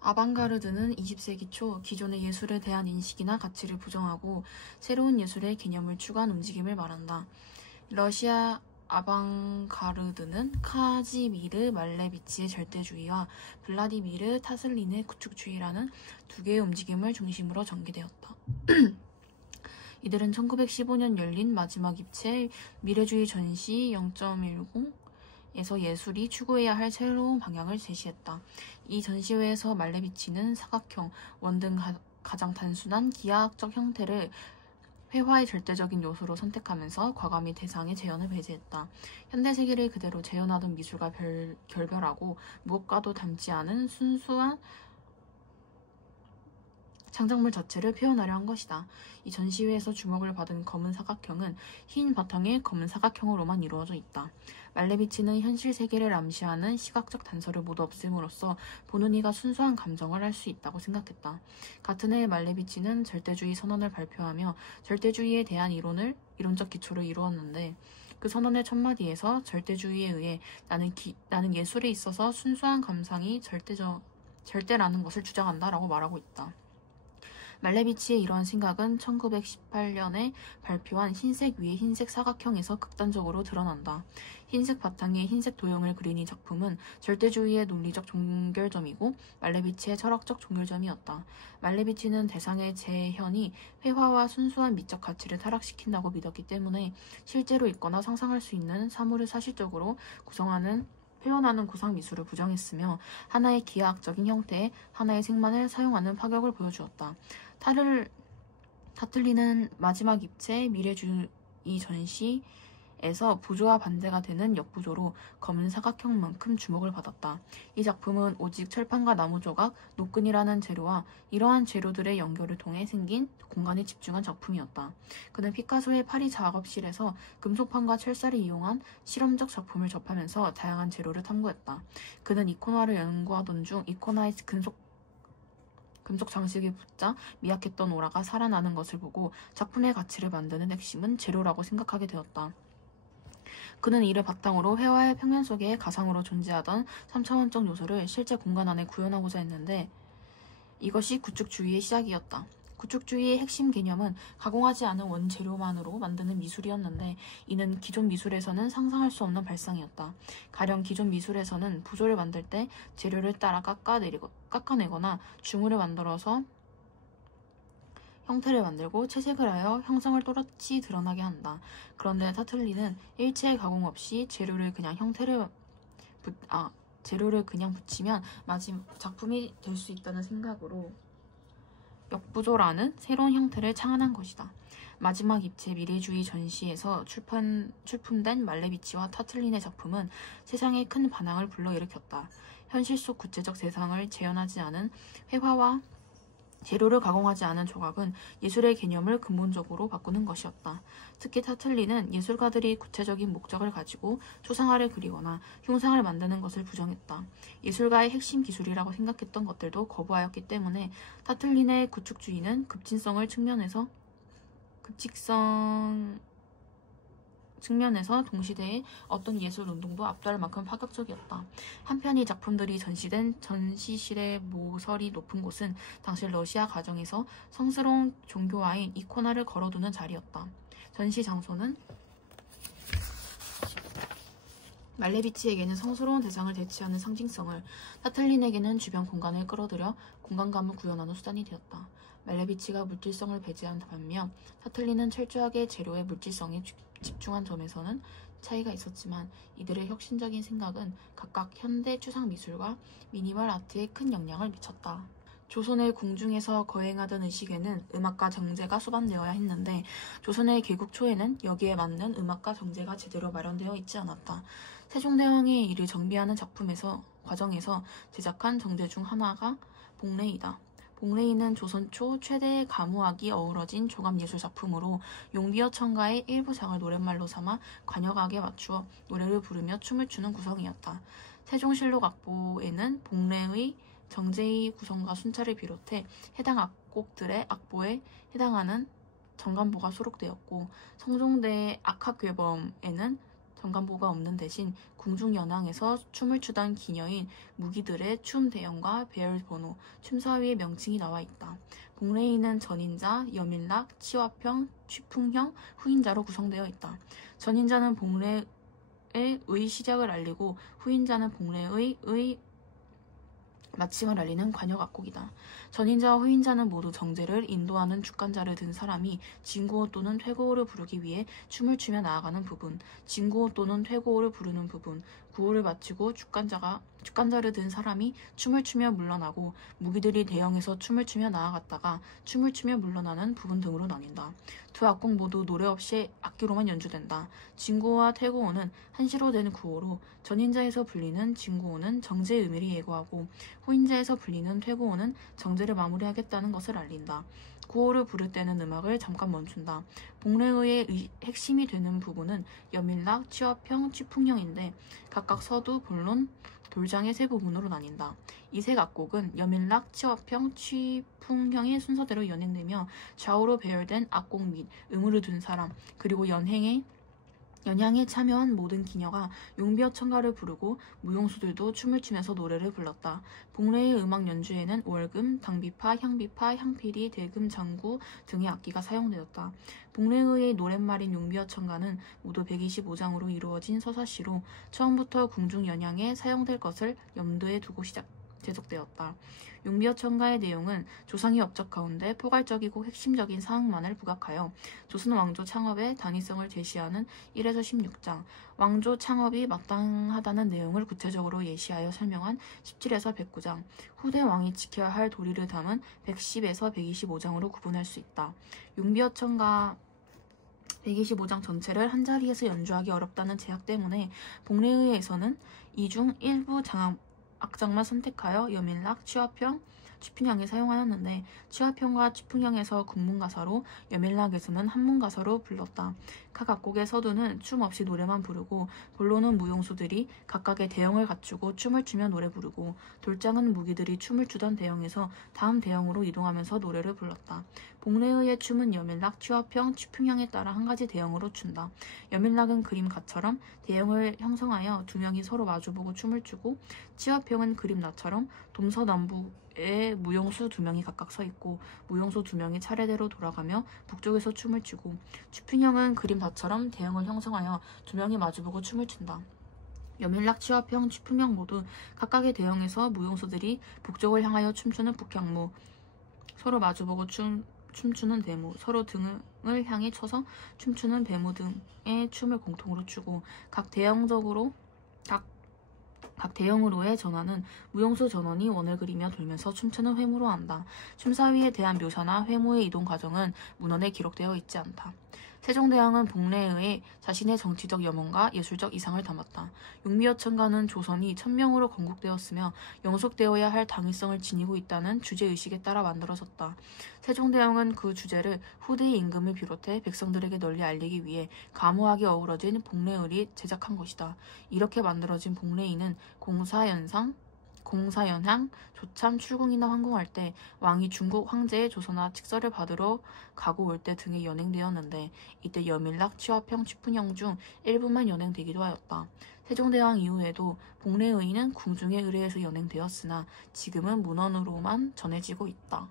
아방가르드는 20세기 초 기존의 예술에 대한 인식이나 가치를 부정하고 새로운 예술의 개념을 추구한 움직임을 말한다. 러시아 아방가르드는 카지미르 말레비치의 절대주의와 블라디미르 타슬린의 구축주의라는 두 개의 움직임을 중심으로 전개되었다. 이들은 1915년 열린 마지막 입체 미래주의 전시 0.10에서 예술이 추구해야 할 새로운 방향을 제시했다. 이 전시회에서 말레비치는 사각형, 원 등 가장 단순한 기하학적 형태를 회화의 절대적인 요소로 선택하면서 과감히 대상의 재현을 배제했다. 현대 세계를 그대로 재현하던 미술과 결별하고 무엇과도 닮지 않은 순수한 창작물 자체를 표현하려 한 것이다. 이 전시회에서 주목을 받은 검은 사각형은 흰 바탕의 검은 사각형으로만 이루어져 있다. 말레비치는 현실 세계를 암시하는 시각적 단서를 모두 없앰으로써 보는 이가 순수한 감정을 할 수 있다고 생각했다. 같은 해 말레비치는 절대주의 선언을 발표하며 절대주의에 대한 이론적 기초를 이루었는데 그 선언의 첫마디에서 절대주의에 의해 나는 예술에 있어서 순수한 감상이 절대라는 것을 주장한다라고 말하고 있다. 말레비치의 이러한 생각은 1918년에 발표한 흰색 위에 흰색 사각형에서 극단적으로 드러난다. 흰색 바탕에 흰색 도형을 그린 이 작품은 절대주의의 논리적 종결점이고 말레비치의 철학적 종결점이었다. 말레비치는 대상의 재현이 회화와 순수한 미적 가치를 타락시킨다고 믿었기 때문에 실제로 있거나 상상할 수 있는 사물을 사실적으로 표현하는 구상 미술을 부정했으며 하나의 기하학적인 형태의 하나의 색만을 사용하는 파격을 보여주었다. 타틀리는 마지막 입체 미래주의 전시에서 부조와 반대가 되는 역부조로 검은 사각형만큼 주목을 받았다. 이 작품은 오직 철판과 나무 조각, 노끈이라는 재료와 이러한 재료들의 연결을 통해 생긴 공간에 집중한 작품이었다. 그는 피카소의 파리 작업실에서 금속판과 철사를 이용한 실험적 작품을 접하면서 다양한 재료를 탐구했다. 그는 이코나를 연구하던 중 이코나의 금속 장식에 붙자 미약했던 오라가 살아나는 것을 보고 작품의 가치를 만드는 핵심은 재료라고 생각하게 되었다. 그는 이를 바탕으로 회화의 평면 속에 가상으로 존재하던 3차원적 요소를 실제 공간 안에 구현하고자 했는데 이것이 구축주의의 시작이었다. 구축주의의 핵심 개념은 가공하지 않은 원재료만으로 만드는 미술이었는데 이는 기존 미술에서는 상상할 수 없는 발상이었다. 가령 기존 미술에서는 부조를 만들 때 재료를 따라 깎아내거나 주물을 만들어서 형태를 만들고 채색을 하여 형상을 또렷이 드러나게 한다. 그런데 타틀리는 일체의 가공 없이 재료를 그냥 붙이면 작품이 될 수 있다는 생각으로 역부조라는 새로운 형태를 창안한 것이다. 마지막 입체 미래주의 전시에서 출품된 말레비치와 타틀린의 작품은 세상에 큰 반향을 불러일으켰다. 현실 속 구체적 세상을 재현하지 않은 회화와 재료를 가공하지 않은 조각은 예술의 개념을 근본적으로 바꾸는 것이었다. 특히 타틀리는 예술가들이 구체적인 목적을 가지고 초상화를 그리거나 흉상을 만드는 것을 부정했다. 예술가의 핵심 기술이라고 생각했던 것들도 거부하였기 때문에 타틀린의 구축주의는 급진성 측면에서 동시대의 어떤 예술 운동도 압도할 만큼 파격적이었다. 한편 이 작품들이 전시된 전시실의 모서리 높은 곳은 당시 러시아 가정에서 성스러운 종교화인 이코나를 걸어두는 자리였다. 전시 장소는 말레비치에게는 성스러운 대상을 대체하는 상징성을, 타틀린에게는 주변 공간을 끌어들여 공간감을 구현하는 수단이 되었다. 말레비치가 물질성을 배제한 반면 타틀린은 철저하게 재료의 물질성에 집중한 점에서는 차이가 있었지만 이들의 혁신적인 생각은 각각 현대 추상 미술과 미니멀 아트에 큰 영향을 미쳤다. 조선의 궁중에서 거행하던 의식에는 음악과 정제가 수반되어야 했는데 조선의 개국 초에는 여기에 맞는 음악과 정제가 제대로 마련되어 있지 않았다. 세종대왕이 이를 정비하는 과정에서 제작한 정제 중 하나가 봉래이다. 봉래이는 조선 초 최대의 가무악이 어우러진 종합예술 작품으로 용비어 청가의 일부 장을 노랫말로 삼아 관역악에 맞추어 노래를 부르며 춤을 추는 구성이었다. 세종실록 악보에는 봉래의 정제의 구성과 순차를 비롯해 해당 악곡들의 악보에 해당하는 정간보가 수록되었고 성종대의 악학괴범에는 전간보가 없는 대신 궁중 연항에서 춤을 추던 기녀인 무기들의 춤 대형과 배열 번호, 춤사위의 명칭이 나와 있다. 복례인은 전인자, 여밀락, 치화평, 취풍형, 후인자로 구성되어 있다. 전인자는 복례의 시작을 알리고 후인자는 복례의 마침을 알리는 관여각곡이다. 전인자와 후인자는 모두 정제를 인도하는 주간자를 든 사람이 진구호 또는 퇴고호를 부르기 위해 춤을 추며 나아가는 부분, 진구호 또는 퇴고호를 부르는 부분, 구호를 마치고 주간자를 든 사람이 춤을 추며 물러나고 무기들이 대형에서 춤을 추며 나아갔다가 춤을 추며 물러나는 부분 등으로 나뉜다. 두 악곡 모두 노래 없이 악기로만 연주된다. 진구호와 퇴고호는 한시로 된 구호로 전인자에서 불리는 진구호는 정제의 의미를 예고하고 후인자에서 불리는 퇴고호는 정제를 마무리하겠다는 것을 알린다. 구호를 부를 때는 음악을 잠깐 멈춘다. 복례의 핵심이 되는 부분은 여밀락, 치화평, 취풍형인데 각각 서두, 본론, 돌장의 세 부분으로 나뉜다. 이 세 악곡은 여밀락, 치화평, 취풍형의 순서대로 연행되며 좌우로 배열된 악곡 및 음으로 둔 사람 그리고 연향에 참여한 모든 기녀가 용비어 청가를 부르고 무용수들도 춤을 추면서 노래를 불렀다. 복례의 음악 연주에는 월금, 당비파, 향비파, 향피리, 대금, 장구 등의 악기가 사용되었다. 복례의 노랫말인 용비어 청가는 모두 125장으로 이루어진 서사시로 처음부터 궁중 연향에 사용될 것을 염두에 두고 제작되었다. 용비어 청가의 내용은 조상의 업적 가운데 포괄적이고 핵심적인 사항만을 부각하여 조선 왕조 창업의 당위성을 제시하는 1에서 16장, 왕조 창업이 마땅하다는 내용을 구체적으로 예시하여 설명한 17에서 109장, 후대 왕이 지켜야 할 도리를 담은 110에서 125장으로 구분할 수 있다. 용비어 청가 125장 전체를 한자리에서 연주하기 어렵다는 제약 때문에 복례의에서는 이 중 일부 악장만 선택하여 여밀락, 치화평, 취풍형에 사용하였는데 치화평과 취풍형에서 군문가사로 여밀락에서는 한문가사로 불렀다. 각 악곡의 서두는 춤 없이 노래만 부르고 본론은 무용수들이 각각의 대형을 갖추고 춤을 추며 노래 부르고 돌장은 무기들이 춤을 추던 대형에서 다음 대형으로 이동하면서 노래를 불렀다. 복례의의 춤은 여밀락, 치화평, 취풍형에 따라 한 가지 대형으로 춘다. 여밀락은 그림가처럼 대형을 형성하여 두 명이 서로 마주보고 춤을 추고 치화평은 그림나처럼 동서남북에 무용수 두 명이 각각 서 있고 무용수 두 명이 차례대로 돌아가며 북쪽에서 춤을 추고 취풍형은 그림바처럼 대형을 형성하여 두 명이 마주보고 춤을 춘다. 여밀락, 치화평, 취풍형 모두 각각의 대형에서 무용수들이 북쪽을 향하여 춤추는 북향무, 서로 마주보고 춤추는 대무, 서로 등을 향해 쳐서 춤추는 배무 등의 춤을 공통으로 추고 각 대형으로의 전환은 무용수 전원이 원을 그리며 돌면서 춤추는 회무로 한다. 춤사위에 대한 묘사나 회무의 이동 과정은 문헌에 기록되어 있지 않다. 세종대왕은 복례에 자신의 정치적 염원과 예술적 이상을 담았다. 용비어 청가는 조선이 천명으로 건국되었으며 영속되어야 할 당위성을 지니고 있다는 주제의식에 따라 만들어졌다. 세종대왕은 그 주제를 후대의 임금을 비롯해 백성들에게 널리 알리기 위해 가무하게 어우러진 복례을이 제작한 것이다. 이렇게 만들어진 복례인은 공사연향, 조참, 출궁이나 황궁할 때 왕이 중국 황제의 조서나 칙서를 받으러 가고 올 때 등에 연행되었는데 이때 여밀락, 치화평, 취풍형 중 일부만 연행되기도 하였다. 세종대왕 이후에도 복례의는 궁중의 의례에서 연행되었으나 지금은 문헌으로만 전해지고 있다.